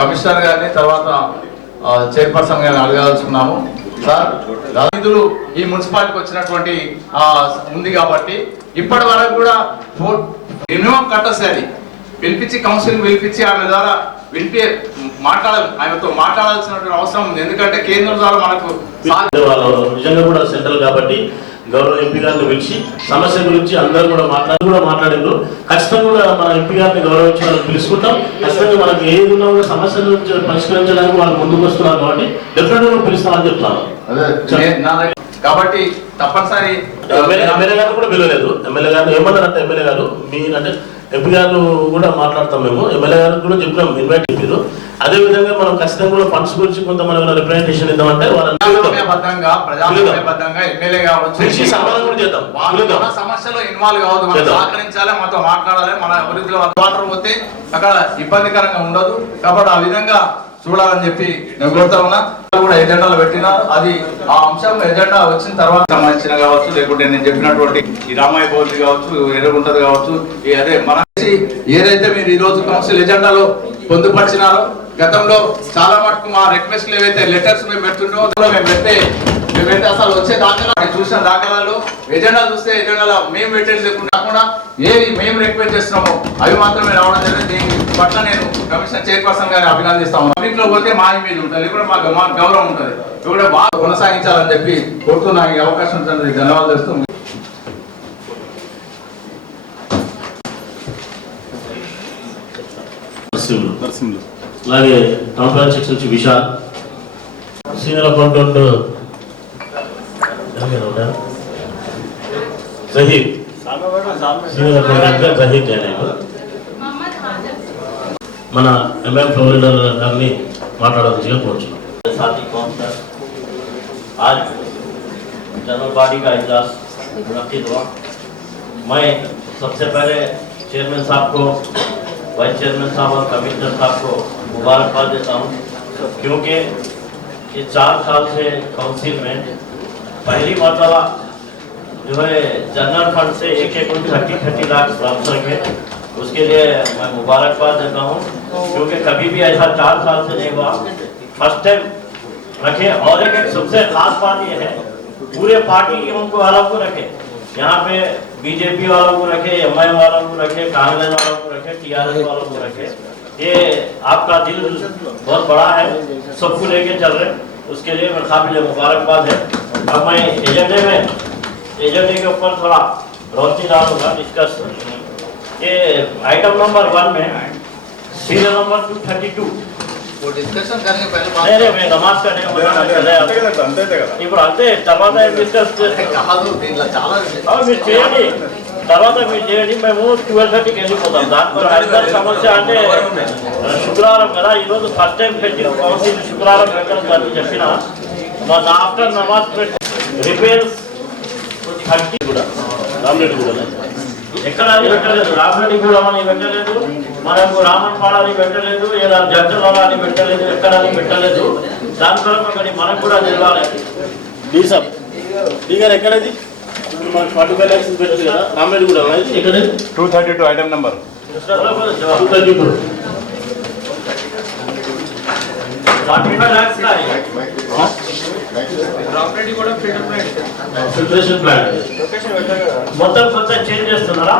Commissioner గారిని తర్వాత chairperson గారిని అడగాల్సుకున్నాము. సార్ నిధులు ఈ మున్సిపాలిటీకి వచ్చినటువంటి ఉంది కాబట్టి ఇప్పటి వరకు కూడా మినిమం కట్టస్ అది. పిలిపించి కౌన్సిలింగ్ పిలిపించి ఆమె ద్వారా వినిపి మాట్లాడాలి ఆమెతో మాట్లాడాల్సినటువంటి అవసరం ఉంది. ఎందుకంటే కేంద్రం ద్వారా మనకు నిజంగా కూడా సెంట్రల్ కాబట్టి గౌరవ ఎంపీ గారిని పిలిచి సమస్య గురించి అందరూ కూడా మాట్లాడి కూడా మాట్లాడిండ్రు ఖచ్చితంగా కూడా మన ఎంపీ గారిని గౌరవించి వాళ్ళని పిలుచుకుంటాం. ఖచ్చితంగా మనకి ఏది ఉన్నా కూడా సమస్యల నుంచి పరిష్కరించడానికి వాళ్ళు ముందుకు వస్తున్నారు కాబట్టి డెఫినెట్గా పిలుస్తామని చెప్తాను. కాబట్టి తప్పనిసరి ఎమ్మెల్యే గారిని కూడా పిలవలేదు. ఎమ్మెల్యే గారు ఏమన్నారంటే ఎమ్మెల్యే గారు మీ అంటే ఎంపీ గారు కూడా మాట్లాడతాం మేము. ఎమ్మెల్యే గారికి కూడా చెప్పినాం ఇన్వైట్ చెప్పారు అదే విధంగా మనం ఖచ్చితంగా కూడా ఫండ్స్ గురించి కొంత మనం రిప్రజెంటేషన్ ఇద్దామంటే వాళ్ళని సన్మానం కూడా చేద్దాం. సమస్యలో ఇన్వాల్వ్ కావద్దు. సహకరించాలి మనతో మాట్లాడాలి మన అభివృద్ధిలో వాటర్ పోతే అక్కడ ఇబ్బందికరంగా ఉండదు. కాబట్టి ఆ విధంగా చూడాలని చెప్పి నేను కోరుతా ఉన్నా. కూడా ఎజెండాలు పెట్టిన అది ఆ అంశం ఎజెండా వచ్చిన తర్వాత సంబంధించిన కావచ్చు లేకుంటే నేను చెప్పినటువంటి ఈ రామాయ భవతి కావచ్చు ఎర్రగుంటది కావచ్చు అదే మన ఏదైతే మీరు ఈ రోజు కౌన్సిల్ ఎజెండాలో పొందుపరిచినారో గతంలో చాలా మటుకు మా రిక్వెస్ట్లు ఏవైతే లెటర్స్ మేము అందులో మేము పెట్టే మేము పెట్టే అసలు వచ్చే దాఖలా చూసిన దాఖలాలు ఎజెండా చూస్తే ఎజెండాలో మేము పెట్టేది లేకుండా కాకుండా ఏవి మేము రిక్వెస్ట్ చేస్తున్నామో అవి మాత్రమే రావడం జరిగింది. దీని పట్ల నేను కమిషనర్ చైర్పర్సన్ గారిని అభినందిస్తాము అన్నింటిలో పోతే మా ఇమేజ్ ఉంటుంది లేకుంటే మా గౌరవం ఉంటుంది. ఇప్పుడు బాగా కొనసాగించాలని చెప్పి కోరుతున్నా ఈ అవకాశం ధన్యవాదాలు చేస్తూ నరసింహులు. అలాగే టౌన్ ప్లాన్ సెక్షన్ నుంచి Vishal senior accountant Zaheer senior accountant గా జహీర్ జాయిన్ అయ్యారు మన ఎంఎం ఫ్లోరిడర్ గారిని మాట్లాడాల్సిందిగా కోరుచున్నాం साथी कौन सर आज जनरल बॉडी का इजलास मुनद हुआ मैं सबसे पहले चेयरमैन साहब को वाइस चेयरमैन साहब और कमिश्नर साहब को मुबारकबाद देता हूँ, क्योंकि ये चार साल से काउंसिल में पहली मरतबा जो है जनरल फंड से एक एक थर्टी थर्टी लाख ट्रांसफ़र के उसके लिए मैं मुबारकबाद देता हूँ, क्योंकि कभी भी ऐसा चार साल से नहीं हुआ। फ़र्स्ट टाइम रखे, और एक सबसे खास बात यह है, पूरे पार्टी के उनको अलग को रखे। यहाँ पे बीजेपी वालों को रखे एम वालों को रखे कांग्रेस वालों को रखे टीआरएस वालों को रखे। ये आपका दिल बहुत बड़ा है सबको लेके चल रहे उसके लिए मैं काबिल मुबारकबाद है। अब मैं एजेंडे में एजेंडे के ऊपर थोड़ा रोशनी डालूँगा डिस्कस ये आइटम नंबर वन में serial number two thirty two ఇప్పుడు అంతే తర్వాత డిస్కస్ మీరు చేయండి. తర్వాత మీరు చేయండి మేము ట్వెల్వ్ థర్టీకి వెళ్ళిపోతాం. దాంట్లో సమస్య అంటే శుక్రవారం కదా ఈరోజు ఫస్ట్ టైం పెట్టి కౌన్సిల్ శుక్రవారం పెట్టడం చెప్పిన మన ఆఫ్టర్ నమాజ్ పెట్టి రిపేర్స్ థర్టీ కూడా కూడా. ఎక్కడ అది పెట్టలేదు. రామరెడ్డి కూడా అని పెట్టలేదు. మనకు రామన్పాడ అని పెట్టలేదు. లేదా జడ్జల అని పెట్టలేదు. ఎక్కడ అని పెట్టలేదు. దాని కొరకు మనకు కూడా తెలియాలి డీ సాబ్ డీ గారు ఎక్కడది? రామరెడ్డి కూడా two thirty two item number. Two thirty two. Forty five lakhs filtration plant మొత్తం కొత్త చేంజ్ చేస్తున్నారా?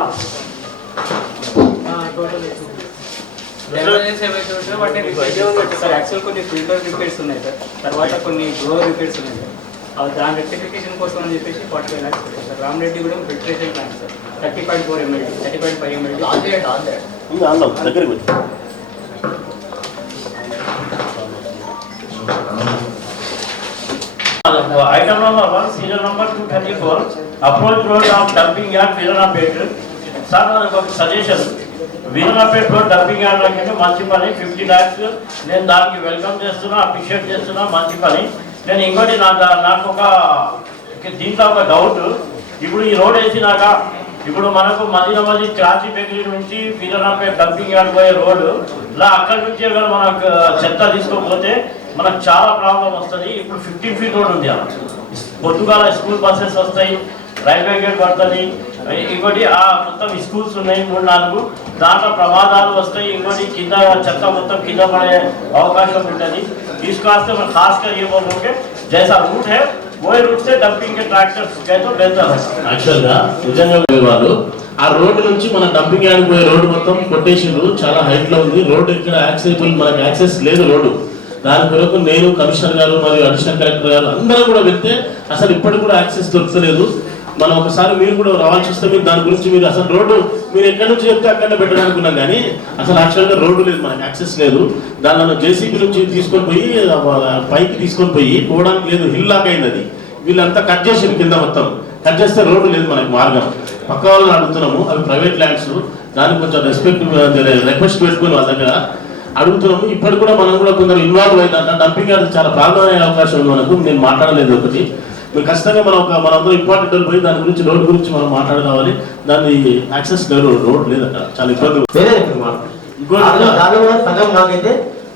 సార్ యాక్చువల్ కొన్ని ఫిల్టర్ రిపేర్స్ ఉన్నాయి సార్ తర్వాత కొన్ని గ్రో రిపేర్స్ ఉన్నాయి సార్ దాని రెక్టిఫికేషన్ కోసం అని చెప్పేసి ఫార్టీ ఫైవ్ ల్యాక్స్ పెట్టారు సార్ రామరెడ్డి కూడా filtration plant sir thirty point four MLT thirty point five MLT దగ్గరికి Item number one, serial number two thirty-four, approach road of dumping yard, Viranapet. Sir నాకు ఒక suggestion Viranapet road dumping yard అంటే మంచి పని fifty lakhs నేను దానికి welcome చేస్తున్నా appreciate చేస్తున్నా మంచి పని నేను ఇంకోటి నా నాకు ఒక దీంట్లో ఒక డౌట్ ఇప్పుడు ఈ రోడ్ వేసినాక ఇప్పుడు మనకు మధ్య మధ్య క్రాంతి బేకరీ నుంచి వీరనాపేట్ డంపింగ్ యార్డ్ పోయే రోడ్డు ఇలా అక్కడి నుంచి మనకు చెత్త తీసుకోకపోతే మనకు చాలా ప్రాబ్లం వస్తుంది ఇప్పుడు ఫిఫ్టీన్ ఫీట్ రోడ్ ఉంది అలా పొద్దుగాల స్కూల్ బస్సెస్ వస్తాయి రైల్వే గేట్ పడుతుంది ఇంకోటి ఆ మొత్తం స్కూల్స్ ఉన్నాయి మూడు నాలుగు దాంట్లో ప్రమాదాలు వస్తాయి ఇంకోటి కింద చెత్త మొత్తం కింద పడే అవకాశం ఉంటుంది इसको वास्ते मैं खास कर ये बोलूँगे जैसा रूट है वही रूट से डंपिंग के ट्रैक्टर्स गए तो बेहतर है యాక్చువల్ గా నిజంగా వాళ్ళు ఆ రోడ్డు నుంచి మన డంపింగ్ యార్డ్ పోయే రోడ్డు మొత్తం కొట్టేసిండ్రు చాలా హైట్ లో ఉంది రోడ్డు ఇక్కడ యాక్సెసిబుల్ మనకి యాక్సెస్ లేదు రోడ్డు దాని కొరకు నేను కమిషనర్ గారు మరియు అడిషనల్ కలెక్టర్ గారు అందరూ కూడా వెళ్తే అసలు ఇప్పటికి కూడా యాక్సెస్ దొరకలేదు. మనం ఒకసారి మీరు కూడా రావాల్సి వస్తే మీరు దాని గురించి మీరు అసలు రోడ్డు మీరు ఎక్కడి నుంచి చెప్తే అక్కడ పెట్టడం అనుకున్నాం కానీ అసలు యాక్చువల్గా రోడ్డు లేదు మనకి యాక్సెస్ లేదు. దానిలో జేసీబీ నుంచి తీసుకొని పోయి పైకి తీసుకొని పోయి పోవడానికి లేదు హిల్ లాక్ అయింది అది. వీళ్ళంతా కట్ చేసారు కింద మొత్తం. కట్ చేస్తే రోడ్డు లేదు మనకి మార్గం. పక్క వాళ్ళని అడుగుతున్నాము అవి ప్రైవేట్ ల్యాండ్స్ దానికి కొంచెం రెస్పెక్ట్ రిక్వెస్ట్ పెట్టుకుని వాళ్ళ దగ్గర అడుగుతున్నాము. ఇప్పటికి కూడా మనం కూడా కొందరు ఇన్వాల్వ్ అయిందంట డంపింగ్ యార్డ్ చాలా ప్రాబ్లం అయ్యే అవకాశం ఉంది మనకు. నేను మాట్లాడలేదు ఒకటి. మీరు ఖచ్చితంగా మనం ఒక మనందరం ఇంపార్టెంట్ పోయి దాని గురించి రోడ్ గురించి మనం మాట్లాడకావాలి దాన్ని యాక్సెస్ లేదు. రోడ్ లేదట. చాలా ఇబ్బంది దానిలో కూడా సగం మాకైతే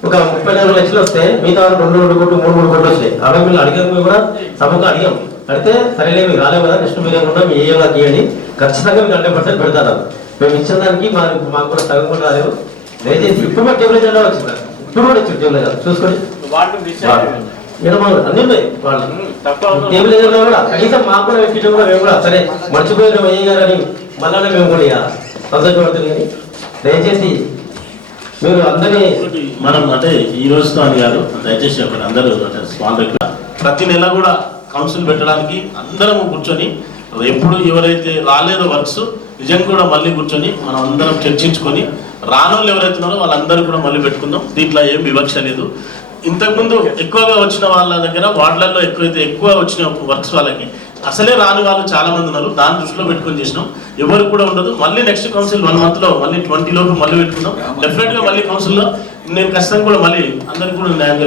ఒక ముప్పై నాలుగు లక్షలు వస్తే మిగతా రెండు రెండు కోట్లు మూడు మూడు కోట్లు వచ్చాయి అలాగే మీరు అడిగారు మేము కూడా సభకు అడిగాం అడిగితే సరేలే మీకు రాలేవు కదా నెక్స్ట్ మీరు ఏమన్నా మీ ఏ నాకు ఇవ్వండి ఖచ్చితంగా మీకు హండ్రెడ్ పర్సెంట్ పెడతారు. మేము ఇచ్చిన దానికి మా మాకు కూడా సగం కూడా రాలేవు. దయచేసి ఇప్పుడు మాకు టేబుల్ జెండా వచ్చింది ఇప్పుడు కూడా వచ్చింది టేబుల్ చూసుకోండి. అన్ని ఉన్నాయి వాళ్ళు టేబుల్ కూడా కనీసం మాకు కూడా పెట్టిన కూడా మేము కూడా సరే మర్చిపోయిన అయ్య గారు అని మళ్ళా మేము కూడా సంతోషపడుతుంది కానీ దయచేసి మీరు అందరినీ ఒకటి మనం అంటే ఈ రోజుతో అని కాదు దయచేసి ఒకటి అందరూ అంటే స్మాల్ రిక్వెస్ట్ ప్రతి నెల కూడా కౌన్సిల్ పెట్టడానికి అందరం కూర్చొని ఎప్పుడు ఎవరైతే రాలేదో వర్క్స్ నిజంగా కూడా మళ్ళీ కూర్చొని మనం అందరం చర్చించుకొని రానోళ్ళు ఎవరైతే ఉన్నారో వాళ్ళందరూ కూడా మళ్ళీ పెట్టుకుందాం. దీంట్లో ఏం వివక్ష లేదు. ఇంతకుముందు ఎక్కువగా వచ్చిన వాళ్ళ దగ్గర వార్డులలో ఎక్కువైతే ఎక్కువ వచ్చిన వర్క్స్ వాళ్ళకి అసలే రాని వాళ్ళు చాలా మంది ఉన్నారు. దాన్ని దృష్టిలో పెట్టుకొని చేసినాం. ఎవరు కూడా ఉండదు. మళ్ళీ నెక్స్ట్ కౌన్సిల్ వన్ మంత్లో మళ్ళీ ట్వంటీ లోపు మళ్ళీ పెట్టుకుందాం. డెఫినెట్గా మళ్ళీ కౌన్సిల్లో నేను ఖచ్చితంగా కూడా మళ్ళీ అందరికి కూడా న్యాయం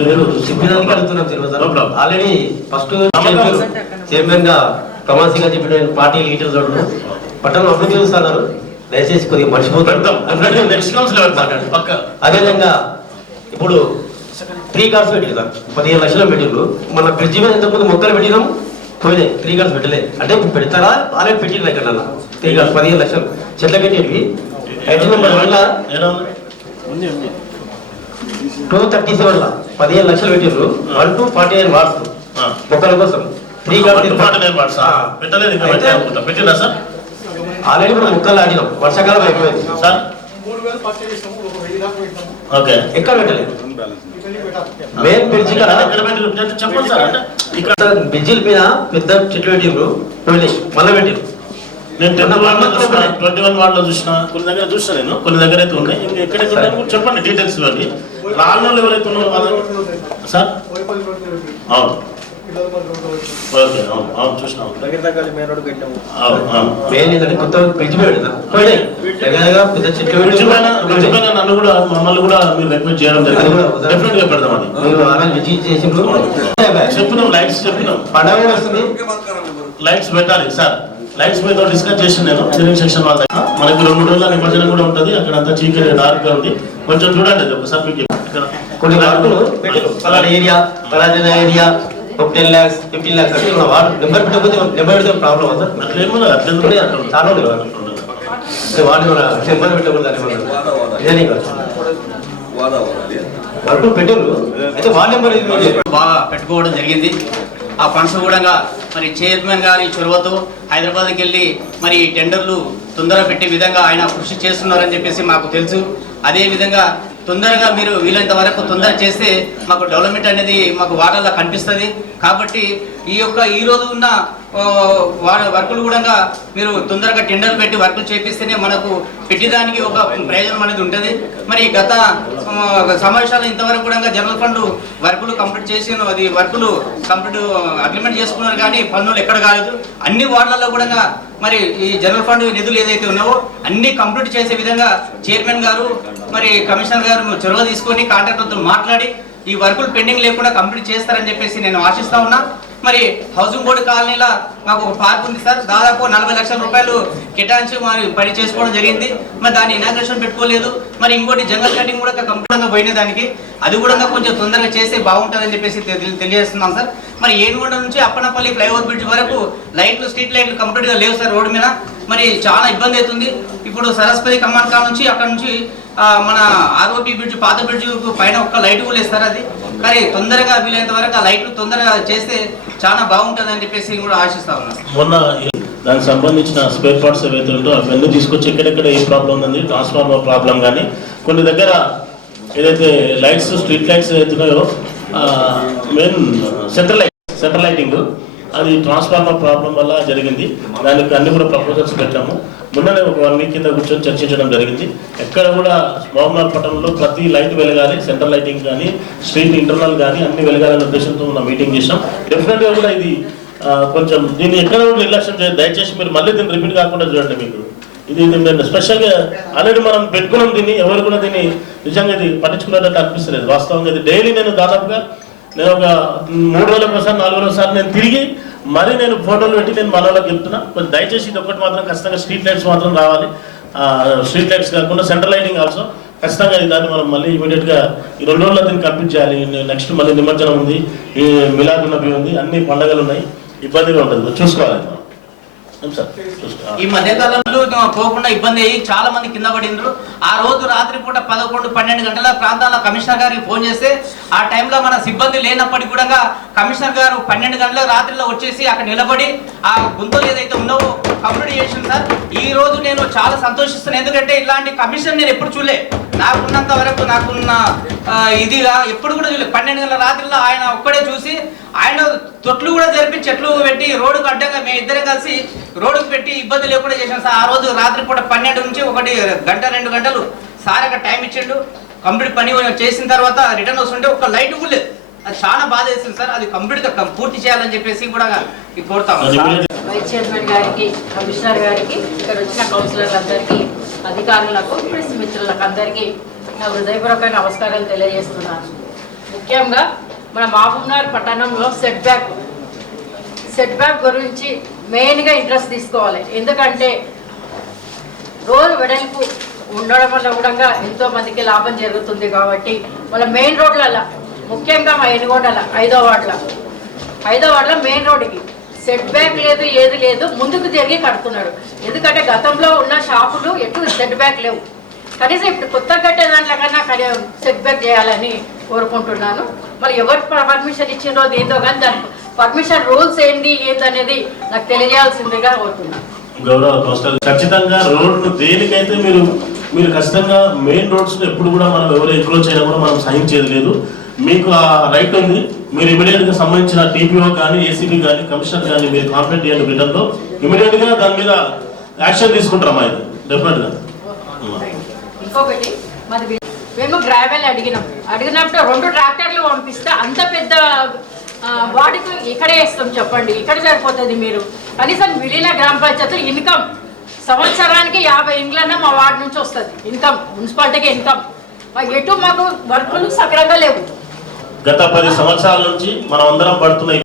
problem. ఆల్రెడీ ఫస్ట్ చైర్మన్గా ప్రమాణిగా చెప్పిన పార్టీ లీడర్ చూడరు పట్టణం అభివృద్ధి చూస్తున్నారు దయచేసి కొద్దిగా పెడతాం. మర్చిపోతాం నెక్స్ట్ కౌన్సిల్ పక్క. అదేవిధంగా ఇప్పుడు త్రీ కార్డ్స్ పెట్టి కదా పదిహేను లక్షలు పెట్టిండ్రు మన బ్రిడ్జి మీద ఇంతకుముందు మొక్కలు పెట్టినాం? పోయినాయి. త్రీ కార్డ్స్ పెట్టలే. అంటే పెడతారా? ఆల్రెడీ పెట్టిండ్రు ఎక్కడ త్రీ కార్డ్స్ పదిహేను లక్షలు. చెట్ల నెంబర్ ఉంది. టూ థర్టీ సెవెన్ లా? పదిహేను లక్షలు పెట్టిండ్రు one two forty nine watts. మొక్కల కోసం. త్రీ సార్ పెట్టలేదు పెట్టే పెట్టినా సార్? ఆల్రెడీ ఇప్పుడు మొక్కలు ఆడినాం వర్షాకాలం అయిపోయింది. సార్? ఓకే. ఎక్కడ పెట్టలేదు? మెయిన్ బ్రిడ్జి కాడ? చెప్పండి సార్. అంటే ఇక్కడ బ్రిడ్జిల మీద పెద్ద చెట్లు పెట్టిండ్రు. మళ్ళీ పెట్టిండ్రు. నేను టెన్త్ వార్డ్ ట్వంటీ వన్ వార్డ్లో చూసిన కొన్ని దగ్గర చూసిన నేను. కొన్ని దగ్గర అయితే ఉన్నాయి. ఇంకా ఎక్కడెక్కడ కూడా చెప్పండి డీటెయిల్స్ ఇవ్వండి రాళ్ళ ఎవరైతే ఉన్నారో సార్? అవును. నన్ను కూడా మమ్మల్ని కూడా మీరు చేయడం జరిగింది. డెఫినెట్గా చెప్పినాం లైట్స్ చెప్పినాం వస్తుంది. లైట్స్ పెట్టాలి సార్. లైట్స్ మీద డిస్కస్ చేసి నేను ఇంజనీరింగ్ సెక్షన్ వాళ్ళ. మనకి రెండు రోజుల నిమజ్జనం కూడా ఉంటుంది అక్కడ అంతా చీకటి డార్క్గా ఉంది. కొంచెం చూడండి ఒకసారి మీకు కొన్ని ఏరియా ఏరియా ఒక టెన్ ల్యాక్స్ ఫిఫ్టీన్ ల్యాక్స్ అంటే మన వార్డు నెంబర్ పెట్టకపోతే నెంబర్ పెడితే ప్రాబ్లం అవుతుంది అట్లా ఏమన్నా అట్లా? చాలా వాళ్ళు. వార్డు మన నెంబర్ పెట్టకూడదు అని పెట్టిండ్రు అయితే వార్డు నెంబర్. బాగా పెట్టుకోవడం జరిగింది. ఆ ఫండ్స్ కూడా మరి చైర్మన్ గారి చొరవతో హైదరాబాద్కి వెళ్ళి మరి టెండర్లు తొందర పెట్టే విధంగా ఆయన కృషి చేస్తున్నారని చెప్పేసి మాకు తెలుసు. అదే విధంగా తొందరగా మీరు వీలైనంత వరకు తొందర చేస్తే మాకు డెవలప్మెంట్ అనేది మాకు వాటర్లో కనిపిస్తుంది. కాబట్టి ఈ యొక్క ఈ రోజు ఉన్న వర్కులు కూడా మీరు తొందరగా టెండర్ పెట్టి వర్కులు చేపిస్తేనే మనకు పెట్టేదానికి ఒక ప్రయోజనం అనేది ఉంటుంది. మరి గత సమావేశాలు ఇంతవరకు కూడా జనరల్ ఫండ్ వర్కులు కంప్లీట్ చేసి అది వర్కులు కంప్లీట్ అగ్రిమెంట్ చేసుకున్నారు కానీ పనులు ఎక్కడ కాలేదు. అన్ని వార్డులలో కూడా మరి ఈ జనరల్ ఫండ్ నిధులు ఏదైతే ఉన్నావో అన్ని కంప్లీట్ చేసే విధంగా చైర్మన్ గారు మరి కమిషనర్ గారు చొరవ తీసుకొని కాంట్రాక్టర్తో మాట్లాడి ఈ వర్కులు పెండింగ్ లేకుండా కంప్లీట్ చేస్తారని చెప్పేసి నేను ఆశిస్తా ఉన్నా. మరి హౌసింగ్ బోర్డు కాలనీలో మాకు ఒక పార్క్ ఉంది సార్. దాదాపు నలభై లక్షల రూపాయలు కేటాయించి మరి పని చేసుకోవడం జరిగింది. మరి దాన్ని ఇనాగ్రేషన్ పెట్టుకోలేదు. మరి ఇంకోటి జంగల్ కటింగ్ కూడా కంప్లీట్గా పోయిన దానికి. అది కూడా కొంచెం తొందరగా చేస్తే బాగుంటుందని చెప్పేసి తెలియజేస్తున్నాం సార్. మరి ఏనుగొండ నుంచి అప్పనపల్లి ఫ్లైఓవర్ బ్రిడ్జ్ వరకు లైట్లు స్ట్రీట్ లైట్లు కంప్లీట్గా లేవు సార్ రోడ్డు మీద. మరి చాలా ఇబ్బంది అవుతుంది. ఇప్పుడు సరస్వతి కమాండ్ కాడ నుంచి అక్కడ నుంచి మన ఆర్ఓపి బ్రిడ్జ్ పాత బ్రిడ్జ్ పైన ఒక్క లైట్ కూడా వేస్తారు సార్ అది. కానీ తొందరగా వీలైనంత వరకు ఆ లైట్లు తొందరగా చేస్తే చాలా బాగుంటుంది అని చెప్పేసి కూడా ఆశిస్తా ఉన్నాను మొన్న దానికి సంబంధించిన స్పేర్ పార్ట్స్ ఏవైతే ఉంటో అవన్నీ తీసుకొచ్చి ఎక్కడెక్కడ ఏ ప్రాబ్లం ఉంది ట్రాన్స్ఫార్మర్ ప్రాబ్లం కానీ కొన్ని దగ్గర ఏదైతే lights street lights ఏదైతున్నాయో main central light central lighting అది ట్రాన్స్ఫార్మర్ ప్రాబ్లం వల్ల జరిగింది. దానికి అన్ని కూడా ప్రపోజల్స్ పెట్టాము. మొన్ననే ఒక వన్ వీక్ కింద కూర్చొని చర్చించడం జరిగింది. ఎక్కడ కూడా మహబూబ్నగర్ పట్టణంలో ప్రతి లైట్ వెలగాలి సెంట్రల్ లైటింగ్ కానీ స్ట్రీట్ ఇంటర్నల్ కానీ అన్ని వెలగాలనే ఉద్దేశంతో మనం మీటింగ్ చేసాం డెఫినెట్గా కూడా ఇది కొంచెం దీన్ని ఎక్కడ కూడా నిర్లక్ష్యం చేయండి దయచేసి మీరు మళ్ళీ దీన్ని రిపీట్ కాకుండా చూడండి మీకు. ఇది నేను స్పెషల్గా ఆల్రెడీ మనం పెట్టుకున్నాం దీన్ని ఎవరు కూడా దీన్ని నిజంగా ఇది పట్టించుకున్నట్టు అనిపిస్తలేదు. వాస్తవంగా ఇది డైలీ నేను దాదాపుగా నేను ఒక మూడు రోజులకు ఒకసారి నాలుగు రోజులసారి నేను తిరిగి మరి నేను ఫోటోలు పెట్టి నేను మనలో చెప్తున్నా కొంచెం దయచేసి ఇది ఒకటి మాత్రం ఖచ్చితంగా స్ట్రీట్ లైట్స్ మాత్రం రావాలి. స్ట్రీట్ లైట్స్ కాకుండా సెంట్రల్ లైటింగ్ ఆల్సో. ఖచ్చితంగా ఇది దాన్ని మనం మళ్ళీ ఇమీడియట్గా ఈ రెండు రోజుల్లో దీన్ని కంప్లీట్ చేయాలి. నెక్స్ట్ మళ్ళీ నిమజ్జనం ఉంది. ఈ మిలాద్ నబీ ఉంది. అన్ని పండగలు ఉన్నాయి. ఇబ్బందిగా ఉంటుంది చూసుకోవాలి మనం ఏం సార్ చూసుకోవాలి ఈ మధ్య కాలంలో పోకుండా ఇబ్బంది అయ్యి చాలా మంది కింద పడిండ్రు. ఆ రోజు రాత్రి పూట పదకొండు పన్నెండు గంటల ప్రాంతాల్లో కమిషనర్ గారికి ఫోన్ చేస్తే ఆ టైంలో మన సిబ్బంది లేనప్పటికీ కూడా కమిషనర్ గారు పన్నెండు గంటల రాత్రిలో వచ్చేసి అక్కడ నిలబడి ఆ గుంతలు ఏదైతే ఉన్నావో కంప్లీట్ చేసింది సార్. ఈ రోజు నేను చాలా సంతోషిస్తున్నాను. ఎందుకంటే ఇలాంటి కమిషన్ నేను ఎప్పుడు చూడలే. నాకున్నంత వరకు నాకున్న ఇదిగా ఎప్పుడు కూడా చూడలేదు పన్నెండు గంటల రాత్రిలో ఆయన ఒక్కడే చూసి ఆయన తొట్లు కూడా జరిపి చెట్లు పెట్టి రోడ్డుకు అడ్డంగా మేము ఇద్దరం కలిసి రోడ్డుకు పెట్టి ఇబ్బంది లేకుండా చేసాం సార్. ఆ రోజు రాత్రిపూట పన్నెండు నుంచి ఒకటి గంట రెండు గంటలు సార్ అక్కడ టైం ఇచ్చిండు. కంప్లీట్ పని చేసిన తర్వాత రిటర్న్ వస్తుంటే ఒక లైట్ కూడా లేదు. అది చాలా బాధ వేసింది సార్. అది కంప్లీట్గా పూర్తి చేయాలని చెప్పేసి కూడా immediate- వైస్ చైర్మన్ గారికి కమిషనర్ గారికి ఇక్కడ వచ్చిన కౌన్సిలర్లందరికీ అధికారులకు ప్రెస్ మిత్రులకు అందరికీ నా హృదయపూర్వక నమస్కారాలు తెలియజేస్తున్నాను. ముఖ్యంగా మన మహబూబ్నగర్ పట్టణంలో సెట్ బ్యాక్ సెట్ బ్యాక్ గురించి మెయిన్గా ఇంట్రెస్ట్ తీసుకోవాలి. ఎందుకంటే రోజు వెడల్పు ఉండడం వల్ల కూడా ఎంతో మందికి లాభం జరుగుతుంది కాబట్టి మన మెయిన్ రోడ్లలో ముఖ్యంగా మా ఎనుగొండల ఐదో వార్డుల ఐదో వార్డుల మెయిన్ రోడ్డుకి సెట్ బ్యాక్ లేదు ఏది లేదు ముందుకు తిరిగి కడుతున్నాడు. ఎందుకంటే గతంలో ఉన్న షాపులు ఎటు సెట్ బ్యాక్ లేవు. కనీసం ఇప్పుడు కొత్త కట్టే దాంట్లో కన్నా సెట్ బ్యాక్ చేయాలని కోరుకుంటున్నాను. మరి ఎవరు పర్మిషన్ ఇచ్చిందో దీంతో కానీ దాని పర్మిషన్ రూల్స్ ఏంటి ఏందనేది నాకు తెలియజేయాల్సిందిగా కోరుతున్నాను. గౌరవ కౌన్సిలర్ ఖచ్చితంగా రోడ్లు దేనికైతే మీరు మీరు ఖచ్చితంగా మెయిన్ రోడ్స్ ఎప్పుడు కూడా మనం ఎవరు ఎంక్రోచ్ అయినా కూడా మనం సహించేది లేదు. మీకు ఆ రైట్ ఉంది. మీరు ఇమీడియట్గా సంబంధించిన టీపీఓ కానీ ఏసీబీ కానీ కమిషనర్ కానీ మీరు కాంప్లైంట్ చేయండి రిటర్న్లో ఇమీడియట్గా దాని మీద యాక్షన్ తీసుకుంటారమ్మా ఇది. డెఫినెట్గా. ఇంకొకటి మేము గ్రావెల్ అడిగినాం. అడిగినప్పుడు రెండు ట్రాక్టర్లు పంపిస్తే అంత పెద్ద వాటికి ఇక్కడే ఇస్తాం చెప్పండి. ఇక్కడ సరిపోతుంది మీరు. కనీసం విలీన గ్రామ పంచాయతీ ఇన్కమ్ సంవత్సరానికి యాభై ఇండ్లన్నా మా వార్డు నుంచి వస్తుంది. ఇన్కమ్ మున్సిపాలిటీకి ఇన్కమ్ ఎటు మాకు వర్కులు సక్రంగా లేవు. గత పది సంవత్సరాల నుంచి మనం అందరం పడుతున్న ఈ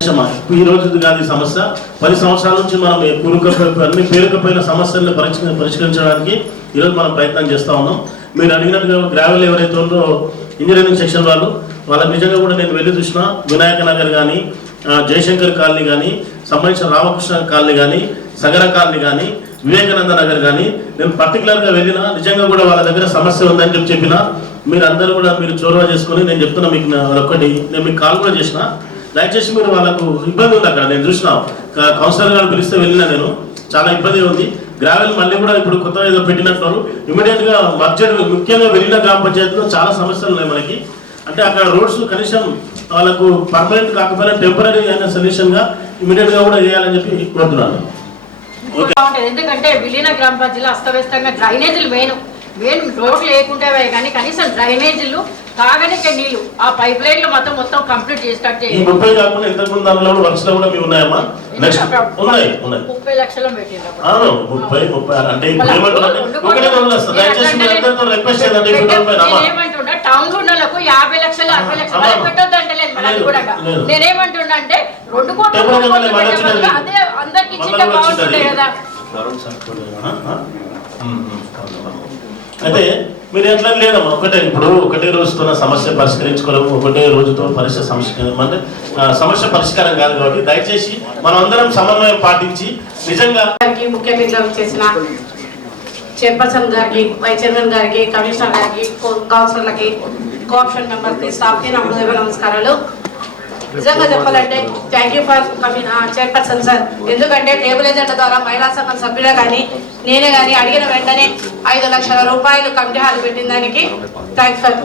ఈ రోజు కాదు సమస్య. పది సంవత్సరాల నుంచి మనం ఈ అన్ని సమస్యలను పరిష్క- పరిష్కరించడానికి ఈరోజు మనం ప్రయత్నం చేస్తూ ఉన్నాం. మీరు అడిగినట్టుగా గ్రావెల్ ఎవరైతే ఉందో ఇంజనీరింగ్ సెక్షన్ వాళ్ళు వాళ్ళకి నిజంగా కూడా నేను వెళ్ళి చూసిన వినాయక నగర్ కానీ జయశంకర్ కాలనీ కానీ సంబంధించిన రామకృష్ణ కాలనీ కానీ సగర కాలనీ కానీ వివేకానంద నగర్ కానీ నేను పర్టికులర్గా వెళ్ళిన నిజంగా కూడా వాళ్ళ దగ్గర సమస్య ఉందని చెప్పి చెప్పిన మీరు అందరూ కూడా మీరు చొరవ చేసుకొని నేను చెప్తున్నా మీకు ఒక్కటి ఒకటి నేను మీకు కాల్ కూడా చేసిన. దయచేసి మీరు వాళ్ళకు ఇబ్బంది ఉంది అక్కడ నేను చూసిన. కౌన్సిలర్ గారు పిలిస్తే వెళ్ళినా నేను. చాలా ఇబ్బంది ఉంది. గ్రావెల్ మళ్ళీ కూడా ఇప్పుడు కొత్త ఏదో పెట్టినట్టున్నారు. ఇమీడియట్గా మర్జెంట్ ముఖ్యంగా వెళ్ళిన గ్రామ పంచాయతీలో చాలా సమస్యలు ఉన్నాయి మనకి. అంటే అక్కడ రోడ్స్ కనీసం వాళ్ళకు పర్మనెంట్ కాకపోయినా టెంపరీ అయిన సొల్యూషన్గా ఇమీడియట్గా కూడా చేయాలని చెప్పి కోరుతున్నాను. ఎందుకంటే విలీన గ్రామ పంచాయతీలో అస్తవ్యస్తంగా డ్రైనేజీలు మెయిన్ మెయిన్ రోడ్లు లేకుంటే కానీ కనీసం డ్రైనేజీలు తాగనికే నీళ్ళు. ఆ పైప్ లైన్లు మొత్తం మొత్తం కంప్లీట్ చేసినట్టే ముప్పై కాకుండా ఇంతకు ముందు వర్క్స్లో కూడా మీ ఉన్నాయమ్మా. నెక్స్ట్ ఉన్నాయి ఉన్నాయి. ముప్పై లక్షలు అవును ముప్పై ముప్పై అంటే ఇప్పుడు ఏమంటున్నారంటే ఒకటే రోజులు వస్తుంది. దయచేసి మీరు అందరితో రిక్వెస్ట్ చేయండి ఇప్పుడు రూపాయలు అమ్మా. ఏమంటున్నా టౌన్ గుండెలకు యాభై లక్షలు అరవై లక్షలు. అది పెట్టొద్దు అంటలేదు మరి అది కూడా లేదు. నేనేమంటున్నా అంటే రెండు కోట్లు అదే అందరికి ఇచ్చింటే కదా. అయితే మీరు ఎట్లా లేదమ్మా? ఒకటే ఇప్పుడు ఒకటే రోజుతో సమస్య పరిష్కరించుకోలేము ఒకటే రోజుతో పరిస్థితి సమస్య అంటే సమస్య పరిష్కారం కాదు కాబట్టి దయచేసి మనం అందరం సమన్వయం పాటించి నిజంగా ముఖ్య చేసిన చైర్పర్సన్ గారికి వైస్ చైర్మన్ గారికి కమిషనర్ గారికి కౌన్సిలర్లకి కోఆప్షన్ మెంబర్కి స్టాఫ్కి నా హృదయ నమస్కారాలు. నిజంగా చెప్పాలంటే thank you for chairperson sir ఎందుకంటే టేబుల్ ఏజెంట్ ద్వారా మహిళా సంఘం సభ్యులే కానీ నేనే కానీ అడిగిన వెంటనే ఐదు లక్షల రూపాయలు కమిటీ హాల్ పెట్టిన దానికి thanks for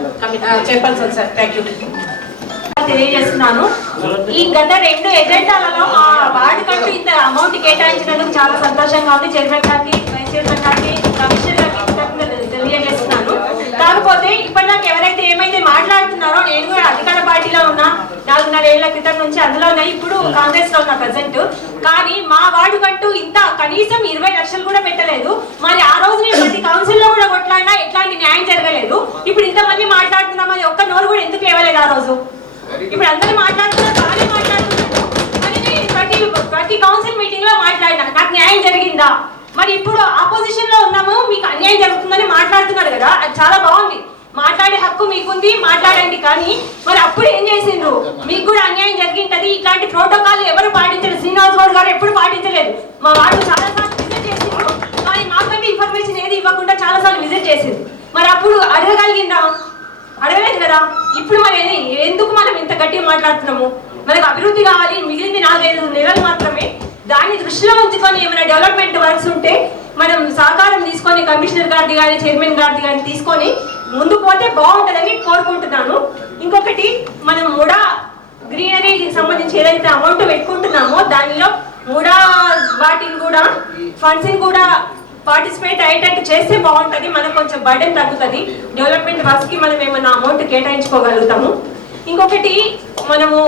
chairperson sir thank you తెలియజేస్తున్నాను. ఈ గత రెండు ఎజెండాలలో మా వార్డు కంటూ ఇంత అమౌంట్ కేటాయించినందుకు చాలా సంతోషంగా ఉంది. చైర్మన్ గారికి వైస్ చైర్మన్ గారికి కమిషన్ కాకపోతే ఇప్పటిదాకా ఎవరైతే ఏమైతే మాట్లాడుతున్నారో నేను కూడా అధికార పార్టీలో ఉన్నా నాలుగున్నర ఏళ్ళ క్రితం నుంచి అందులో ఉన్నా ఇప్పుడు కాంగ్రెస్లో ఉన్నా ప్రజెంట్ కానీ మా వార్డు కంటూ ఇంత కనీసం ఇరవై లక్షలు కూడా పెట్టలేదు. మరి ఆ రోజు నేను ప్రతి కౌన్సిల్లో కూడా కొట్లాడినా ఎట్లాంటి న్యాయం జరగలేదు. ఇప్పుడు ఇంతమంది మాట్లాడుతున్నాం అది ఒక్క నోరు కూడా ఎందుకు ఇవ్వలేదు ఆ రోజు? ఇప్పుడు అందరూ మాట్లాడుతున్నారు బాగానే మాట్లాడుతున్నారు. ప్రతి ప్రతి కౌన్సిల్ మీటింగ్లో మాట్లాడినా నాకు న్యాయం జరిగిందా? మరి ఇప్పుడు ఆపోజిషన్లో ఉన్నాము మీకు అన్యాయం జరుగుతుందని మాట్లాడుతున్నారు కదా అది చాలా బాగుంది. మాట్లాడే హక్కు మీకుంది మాట్లాడండి కానీ మరి అప్పుడు ఏం చేసిండ్రు? మీకు కూడా అన్యాయం జరిగింటది ఇట్లాంటి ప్రోటోకాల్ ఎవరు పాటించలేదు శ్రీనివాస్ గౌడ్ గారు ఎప్పుడు పాటించలేదు. మా వాళ్ళు చాలా సార్లు విజిట్ చేసిండ్రు కానీ మాకంటే ఇన్ఫర్మేషన్ ఏది ఇవ్వకుండా చాలా సార్లు విజిట్ చేసింది మరి అప్పుడు అడగగలిగిందా అడగలేదు కదా? ఇప్పుడు మరి ఎందుకు మనం ఇంత గట్టిగా మాట్లాడుతున్నాము? మనకు అభివృద్ధి కావాలి మిగిలింది నాలుగైదు నెలలు మాత్రమే. దాన్ని దృష్టిలో ఉంచుకొని ఏమైనా డెవలప్మెంట్ వర్క్స్ ఉంటే మనం సహకారం తీసుకొని కమిషనర్ గారిది కానీ చైర్మన్ గారిది కానీ తీసుకొని ముందు పోతే బాగుంటుందని కోరుకుంటున్నాను. ఇంకొకటి మనం ముడా గ్రీనరీకి సంబంధించి ఏదైతే అమౌంట్ పెట్టుకుంటున్నామో దానిలో ముడా వాటిని కూడా ఫండ్స్ని కూడా పార్టిసిపేట్ అయ్యేటట్టు చేస్తే బాగుంటుంది. మనకు కొంచెం బర్డెన్ తగ్గుతుంది. డెవలప్మెంట్ వర్క్స్కి మనం ఏమైనా అమౌంట్ కేటాయించుకోగలుగుతాము. ఇంకొకటి మనము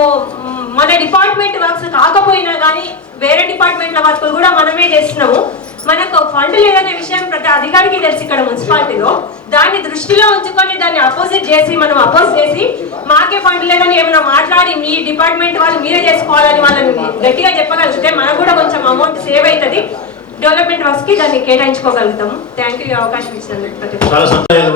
మన డిపార్ట్మెంట్ వర్క్స్ కాకపోయినా కానీ వేరే డిపార్ట్మెంట్ల వర్క్ కూడా మనమే చేస్తున్నాము. మనకు ఫండ్ లేదనే విషయం ప్రతి అధికారికి తెలుసు ఇక్కడ మున్సిపాలిటీలో. దాన్ని దృష్టిలో ఉంచుకొని దాన్ని అపోజిట్ చేసి మనం అపోజ్ చేసి మాకే ఫండ్ లేదని ఏమైనా మాట్లాడి మీ డిపార్ట్మెంట్ వాళ్ళు మీరే చేసుకోవాలని వాళ్ళని గట్టిగా చెప్పగలిగితే మనకు కూడా కొంచెం అమౌంట్ సేవ్ అవుతుంది. డెవలప్మెంట్ వర్క్స్కి దాన్ని కేటాయించుకోగలుగుతాము. థ్యాంక్ యూ అవకాశం ఇచ్చినందుకు చాలా సంతోషం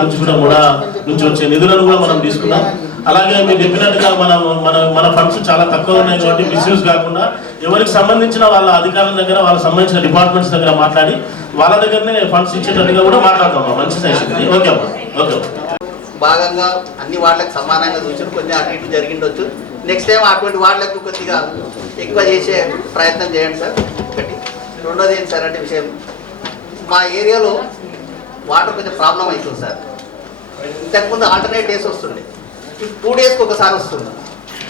నుంచి కూడా ముడా నుంచి వచ్చే నిధులను కూడా మనం తీసుకున్నాం. అలాగే మీరు చెప్పినట్టుగా మనం మన మన ఫండ్స్ చాలా తక్కువ ఉన్నాయి కాబట్టి మిస్యూజ్ కాకుండా ఎవరికి సంబంధించిన వాళ్ళ అధికారుల దగ్గర వాళ్ళకి సంబంధించిన డిపార్ట్మెంట్స్ దగ్గర మాట్లాడి వాళ్ళ దగ్గరనే ఫండ్స్ ఇచ్చేటట్టుగా కూడా మాట్లాడదాం మంచి సజెషన్ ఓకే అమ్మా. ఓకే భాగంగా అన్ని వాళ్ళకి సమానంగా చూసి కొంచెం అటు ఇటు జరిగిండొచ్చు. నెక్స్ట్ టైం అటువంటి వాళ్ళకు కొద్దిగా ఎక్కువ చేసే ప్రయత్నం చేయండి సార్. ఒకటి. రెండోది ఏంటి సార్ అంటే విషయం. మా ఏరియాలో వాటర్ కొంచెం ప్రాబ్లం అవుతుంది సార్. ఇంతకుముందు ఆల్టర్నేట్ డేస్ వస్తుండే. టూ డేస్కి ఒకసారి వస్తుంది.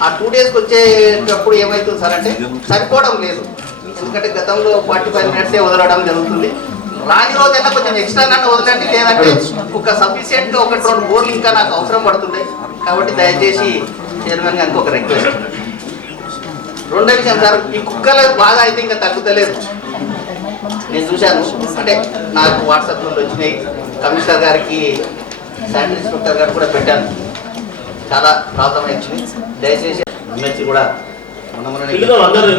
ఆ టూ డేస్కి వచ్చేటప్పుడు ఏమవుతుంది సార్ అంటే సరిపోవడం లేదు. ఎందుకంటే గతంలో ఫార్టీ ఫైవ్ మినిట్సే వదలడం జరుగుతుంది. రాని రోజైనా కొంచెం ఎక్స్ట్రా నన్ను వదలండి లేదంటే ఒక సఫిషియెంట్ ఒకటి రెండు బోర్లు ఇంకా నాకు అవసరం పడుతుంది. కాబట్టి దయచేసి చైర్మన్ గారికి ఒక రిక్వెస్ట్ రెండో విషయం సార్ ఈ కుక్కల బాధ అయితే ఇంకా తగ్గుతలేదు. నేను చూశాను. అంటే నాకు వాట్సాప్ నుండి వచ్చినాయి. కమిషనర్ గారికి శానిటరీ ఇన్స్పెక్టర్ గారు కూడా పెట్టాను. చాలా ప్రాబ్లం వచ్చింది దయచేసి ఎమ్మెల్సీ కూడా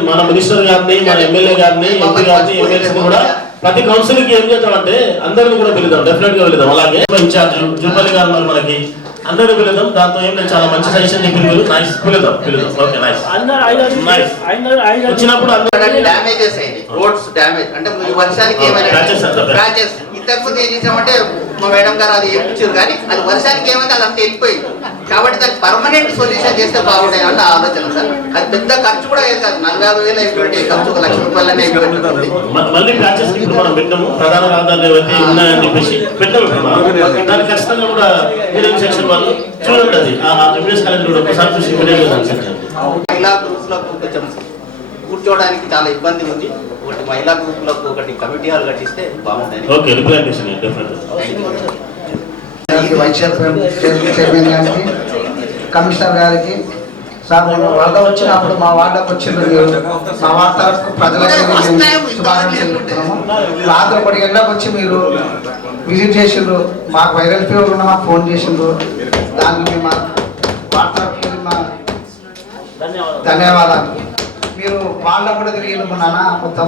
మన మినిస్టర్ గారిని మన ఎమ్మెల్యే గారిని ఎంపీ గారిని ఎమ్మెల్సీ కూడా ప్రతి కౌన్సిల్కి ఏం చేద్దాం అంటే అందరిని కూడా పిలుద్దాం డెఫినెట్గా పిలుద్దాం. అలాగే ఇన్ఛార్జ్ జూపల్లి గారు ఉన్నారు మనకి అందరిని పిలుద్దాం. దాంతో ఏం లేదు చాలా మంచి సజెషన్ చెప్పి మీరు నైస్ పిలుద్దాం పిలుద్దాం. ఓకే నైస్ వచ్చినప్పుడు అందరూ డ్యామేజెస్ అయింది రోడ్స్ డ్యామేజ్ అంటే ఈ వర్షానికి ఏమైనా ఏం చేసామంటే మా మేడం గారు అది ఏమిచ్చారు కానీ అది వర్షానికి ఏమైంది అదంతా వెళ్ళిపోయింది. కాబట్టి దానికి పర్మనెంట్ సొల్యూషన్ చేస్తే బాగుంటాయి అంటే ఆలోచన సార్. అది పెద్ద ఖర్చు కూడా ఏం కాదు. నలభై యాభై వేలు అయిపోయింది ఖర్చు ఒక లక్ష రూపాయలనే అయిపోయింది మ- మళ్ళీ ప్యాచెస్ ఇప్పుడు మనం పెట్టాము. ప్రధాన రహదారులు ఏవైతే ఉన్నాయని చెప్పేసి పెట్టాము ఇప్పుడు మనం. దాన్ని ఖచ్చితంగా కూడా మీడియం సెక్షన్ వాళ్ళు? చూడండి అది. ఆ ఎంబీఎస్ కాలేజ్ కూడా ఒకసారి చూసి ఇమీడియట్గా దాన్ని సెట్ చేయండి. మహిళా గ్రూప్స్లకు కొంచెం కూర్చోవడానికి చాలా ఇబ్బంది ఉంది. ఒకటి మహిళా గ్రూపులకు ఒకటి కమిటీ హాల్ కట్టిస్తే బాగుంటుంది ఓకే రిప్రజెంటేషన్ డెఫినెట్ గారికి వైస్ చైర్మన్ గారికి కమిషనర్ గారికి సార్ మేము వరద వచ్చినప్పుడు మా వార్డుకు వచ్చిండ్రు మీరు. మా వార్డు ప్రజలకు మేము రాత్రి ఒకటి గంటలకు వచ్చి మీరు విజిట్ చేసిండ్రు. మాకు వైరల్ ఫీవర్ ఉన్న మాకు ఫోన్ చేసిండ్రు. దానికి మేము మా వార్డు మా ధన్యవాదాలు. మీరు వాళ్ళ కూడా తిరిగిండ్రు మొన్న మొత్తం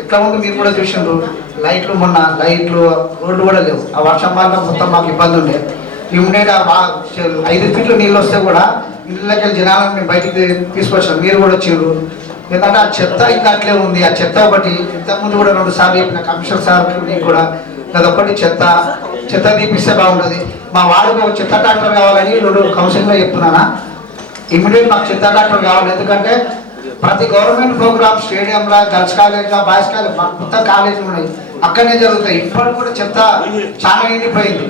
ఎట్లా ఉంది మీరు కూడా చూసిండ్రు. లైట్లు మొన్న లైట్లు రోడ్లు కూడా లేవు. ఆ వర్షం వల్ల మొత్తం మాకు ఇబ్బంది ఉండే. ఇమ్మీడియట్ ఆ ఐదు ఫీట్లు నీళ్ళు వస్తే కూడా ఇళ్ళకి వెళ్ళి జనాలను మేము బయటికి తీసుకొచ్చాం మీరు కూడా వచ్చిండ్రు. ఎందుకంటే ఆ చెత్త ఇంకా అట్లే ఉంది. ఆ చెత్త ఒకటి ఇంతకుముందు కూడా రెండు సార్లు చెప్పిన కమిషనర్ సార్ మీకు కూడా అదొకటి చెత్త చెత్త తీపిస్తే బాగుంటుంది. మా వాడికి ఒక చెత్త ట్రాక్టర్ కావాలని రెండు కౌన్సిలింగ్లో చెప్తున్నానా? ఇమ్మీడియట్ మాకు చెత్త డాక్టర్ కావాలి. ఎందుకంటే ప్రతి గవర్నమెంట్ ప్రోగ్రామ్ స్టేడియంలో గర్ల్స్ కాలేజ్లో బాయ్స్ కాలేజ్ మొత్తం కాలేజీలు ఉన్నాయి. అక్కడనే జరుగుతాయి. ఇప్పటికి కూడా చెత్త చాలా ఎండిపోయింది.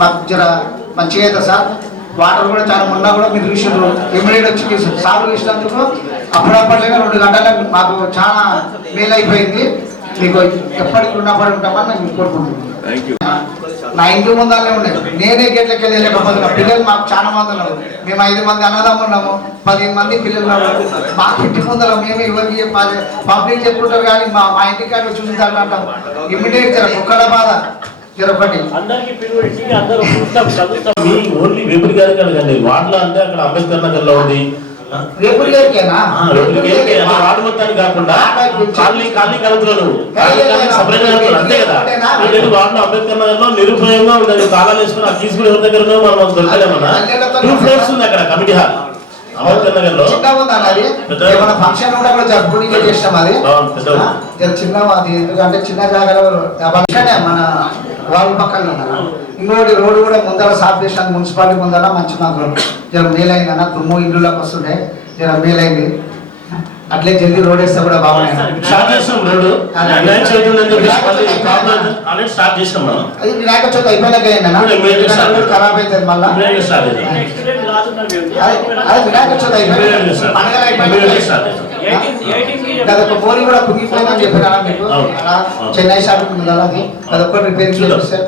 మాకు జర మంచిగా అవుతుంది సార్. వాటర్ కూడా చాలా ఉన్నా కూడా మీరు చూసారు ఇమ్మీడియట్ వచ్చి చూసారు సార్లు చూసినందుకు అప్పుడప్పట్లనే రెండు గంటలకు మాకు చాలా మేలు అయిపోయింది మీకు ఎప్పటికి ఉన్నప్పుడు ఉంటామని నేను కోరుకుంటున్నాను నా ఇంటి ముందరనే ఉన్నాయి. నేనే గేట్లకి వెళ్ళి వెళ్ళకపోతున్నా పిల్లలు మాకు చాలా మంది ఉన్నారు. మేము ఐదు మంది అన్నదమ్ములు ఉన్నాము. పది మంది పిల్లలు ఉన్నారు. మా ఇంటి ముందర మేము ఎవరికి చెప్పాలి పబ్లిక్ చెప్పుకుంటారు కానీ మా మా ఇంటి కాడ చూపించాలి అంటాం. ఇమ్మీడియట్ జర ఒక్కడ బాధ. జర ఒకటి. అందరికి అందరూ చూస్తాం చదువుతాం. మీ ఓన్లీ వేపుడి గారికి అడగండి వార్డులో అంటే అక్కడ అంబేద్కర్ నగర్లో ఉంది. రేపు గారికేనా ఆ, వేపుడి గారికి అంటే వార్డు మొత్తానికి కాకుండా కాలనీ కాలనీ కలుపుతున్నాను సపరేట్ అంతే కదా? ఏంటంటే వార్డులో అంబేద్కర్ నగర్లో నిరుపయోగంగా ఉండదు తాళాలు వేసుకుని ఆ తీసుకుని ఎవరి దగ్గర మనం దొరకలేమన్నా. టూ ఫ్లోర్స్ ఉంది అక్కడ కమిటీ హాల్. అంబేద్కర్ నగర్లో చిన్నగా ఉందా అది పెద్ద- ఏమైనా ఫంక్షన్ కూడా కూడా జరుపుకునే చేస్తాం అది. చిన్న అది ఎందుకంటే చిన్న జాగాలో ఆ ఫంక్షనే మన వాళ్ళ పక్కన. ఇంకోటి రోడ్డు కూడా ముందర సాఫ్ చేసిన మున్సిపాలిటీ ముందర మంచి మాకు జర మేలైందన్న తుమ్ము ఇండ్లకి వస్తుండే జర మేలైంది. అట్లే జల్దీ రోడ్ వేస్తే కూడా బాగున్నాయి రోడ్డు. అది. వినాయక చవితి అయిపోయినాక ఖరాబ్ అవుతుంది మళ్ళా. అదొక బోరి కూడా చెప్పారా మీకు చెన్నై షాపింగ్ ఉంది కదా అది అదొక్కటి రిపేర్ చేస్తే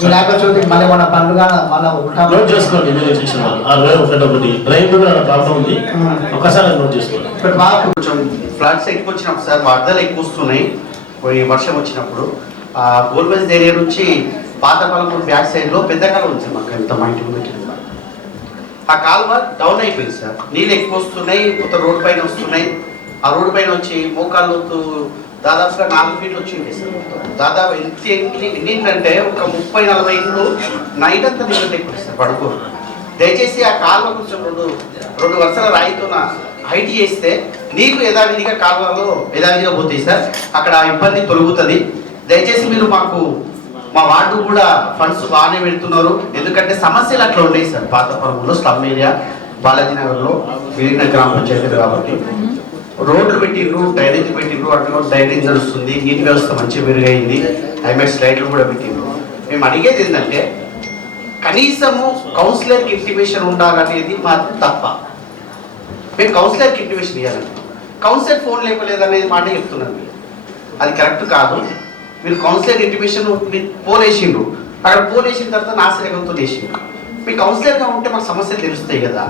వినాయక చవితి మళ్ళీ మన పండుగ మళ్ళీ ఉంటాం నోట్ చేసుకోండి ఆ ఒకటి ఒకటి కూడా ప్రాబ్లం ఉంది ఒకసారి నోట్ చేసుకోండి ఇప్పుడు బాగా కొంచెం ఫ్లడ్స్ ఎక్కువ వచ్చినప్పుడు సార్ వరదలు ఎక్కువ వస్తున్నాయి పోయి వర్షం వచ్చినప్పుడు ఆ ఏరియా నుంచి పాత బ్యాక్ సైడ్లో పెద్ద ఉంది మాకు ఎంత మా ఇంటి ఆ కాలువ డౌన్ అయిపోయింది సార్ నీళ్ళు ఎక్కువ వస్తున్నాయి కొత్త రోడ్డు పైన వస్తున్నాయి. ఆ రోడ్డు పైన వచ్చి మోకాళ్ళు దాదాపుగా నాలుగు ఫీట్లు వచ్చింది సార్ దాదాపు ఎంత ఎన్ని- ఎన్నింటంటే ఒక ముప్పై నలభై ఇండ్లు నైట్ అంతా నీళ్ళు ఎక్కువ సార్ పడుకోరు. దయచేసి ఆ కాలువ కొంచెం రెండు రెండు వరుసల రాయితోన హైట్ చేస్తే నీకు యథావిధిగా కాలువలో యథావిధిగా పోతాయి సార్ అక్కడ ఆ ఇబ్బంది తొలుగుతుంది. దయచేసి మీరు మాకు మా వార్డు కూడా ఫండ్స్ బాగానే పెడుతున్నారు. ఎందుకంటే సమస్యలు అట్లా ఉన్నాయి సార్. పాత స్లమ్ ఏరియా బాలాజీ నగర్లో విలీన గ్రామ పంచాయతీ కాబట్టి. రోడ్లు పెట్టిండ్రు డ్రైనేజ్ పెట్టిండ్రు అట్లా డ్రైనేజ్ నడుస్తుంది నీటి వ్యవస్థ మంచిగా మెరుగైంది ఐమాక్స్ లైట్లు కూడా పెట్టిండ్రు మేము అడిగేది ఏంటంటే కనీసము కౌన్సిలర్కి ఇంటిమేషన్ ఉండాలనేది మా తప్ప. మేము కౌన్సిలర్కి ఇంటిమేషన్ ఇవ్వాలండి కౌన్సిలర్ ఫోన్ లేపలేదనేది మాట చెప్తున్నాను. అది కరెక్ట్ కాదు. మీరు కౌన్సిలర్ ఇంటిమేషన్ మీరు పోల్ వేసిండ్రు. అక్కడ పోలేసిన తర్వాత నాశనకంతో చేసిండ్రు. మీ కౌన్సిలర్గా ఉంటే మాకు సమస్యలు తెలుస్తాయి కదా.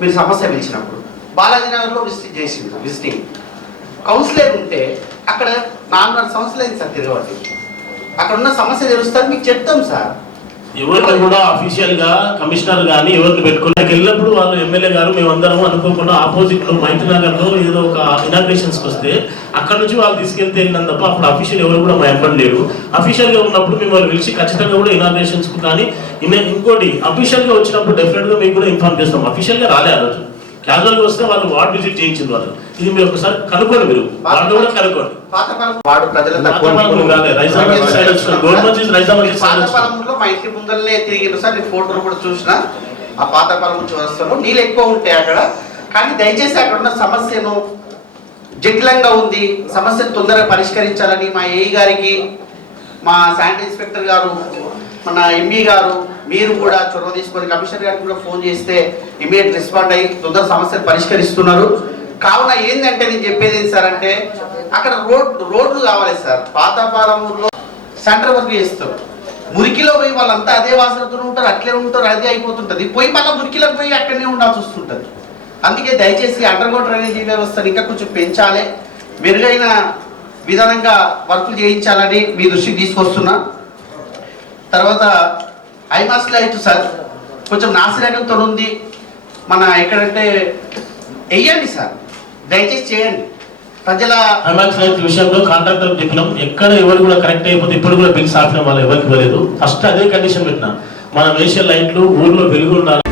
మీరు సమస్య పిలిచినప్పుడు. బాలాజీ నగర్లో విజిట్ చేసిండ్రు విజిటింగ్ కౌన్సిలర్ ఉంటే అక్కడ నాలుగున్నర సంవత్సరాలు అయింది సార్ తిరగబడి అక్కడ ఉన్న సమస్య తెలుస్తుంది మీకు చెప్తాం సార్. ఎవరిని కూడా అఫీషియల్గా కమిషనర్ గాని ఎవరిని పెట్టుకున్నా వెళ్ళినప్పుడు వాళ్ళు ఎమ్మెల్యే గారు మేమందరం అనుకోకుండా ఆపోజిట్లో మైత్రి నగర్లో ఏదో ఒక ఇనాగ్రేషన్స్ వస్తే అక్కడ నుంచి వాళ్ళు తీసుకెళ్తే వెళ్ళినాం తప్ప అప్పుడు అఫీషియల్ ఎవరు కూడా మా ఎంబడి లేరు. అఫీషియల్గా ఉన్నప్పుడు మిమ్మల్ని పిలిచి ఖచ్చితంగా కూడా ఇనాగ్రేషన్స్కు కానీ ఇంకోటి అఫీషియల్గా వచ్చినప్పుడు డెఫినెట్గా మీకు కూడా ఇన్ఫార్మ్ చేస్తాం. అఫీషియల్గా రాలే ఆ రోజు. క్యాజువల్గా వస్తే వాళ్ళు వార్డ్ విజిట్ చేయించింది వాళ్ళు. ఇది మీరు ఒకసారి కనుక్కోండి మీరు. వాళ్ళు కూడా కనుక్కోండి. వాడు ప్రజల పాతపాలెంలో మా ఇంటి ముందరనే తిరిగిన సార్ నేను ఫోటోలు కూడా చూసిన. ఆ పాతపాలెం చూస్తాను నీళ్ళు ఎక్కువ ఉంటాయి అక్కడ. కానీ దయచేసి అక్కడ ఉన్న సమస్యను జటిలంగా ఉంది. సమస్యను తొందరగా పరిష్కరించాలని మా ఏఈ గారికి మా శానిటరీ ఇన్స్పెక్టర్ గారు మన ఎంఈ గారు మీరు కూడా చొరవ తీసుకొని కమిషనర్ గారికి కూడా ఫోన్ చేస్తే ఇమీడియట్ రెస్పాండ్ అయ్యి తొందర సమస్యను పరిష్కరిస్తున్నారు. కావున ఏంటంటే నేను చెప్పేది ఏంటి సార్ అంటే అక్కడ రోడ్ రోడ్లు కావాలి సార్. పాతపాలెంలో సెంటర్ వర్క్ చేస్తారు. మురికిలో పోయి వాళ్ళంతా అదే వాసనతో ఉంటారు అట్లే ఉంటారు అదే అయిపోతుంటుంది. పోయి మళ్ళీ మురికిలో పోయి అక్కడనే ఉండాల్సి వస్తుంటుంది. అందుకే దయచేసి అండర్గ్రౌండ్ డ్రైనేజీ వ్యవస్థను ఇంకా కొంచెం పెంచాలి. మెరుగైన విధానంగా వర్కులు చేయించాలని మీ దృష్టికి తీసుకొస్తున్నా. తర్వాత ఐమాస్ లైట్ సార్ కొంచెం నాసిరకంతో ఉంది మన ఎక్కడంటే వెయ్యండి సార్. దయచేసి చేయండి. ప్రజల ఐమాక్స్ రైతు విషయంలో కాంట్రాక్టర్ చెప్పినాం ఎక్కడ ఎవరు కూడా కరెక్ట్ అయిపోతే ఇప్పుడు కూడా బిల్స్ ఆపిన వాళ్ళు ఎవరికి ఇవ్వలేదు. ఫస్ట్ అదే కండిషన్ పెట్టినా. మనం వేసే లైట్లు ఊర్లో వెలుగు ఉండాలి.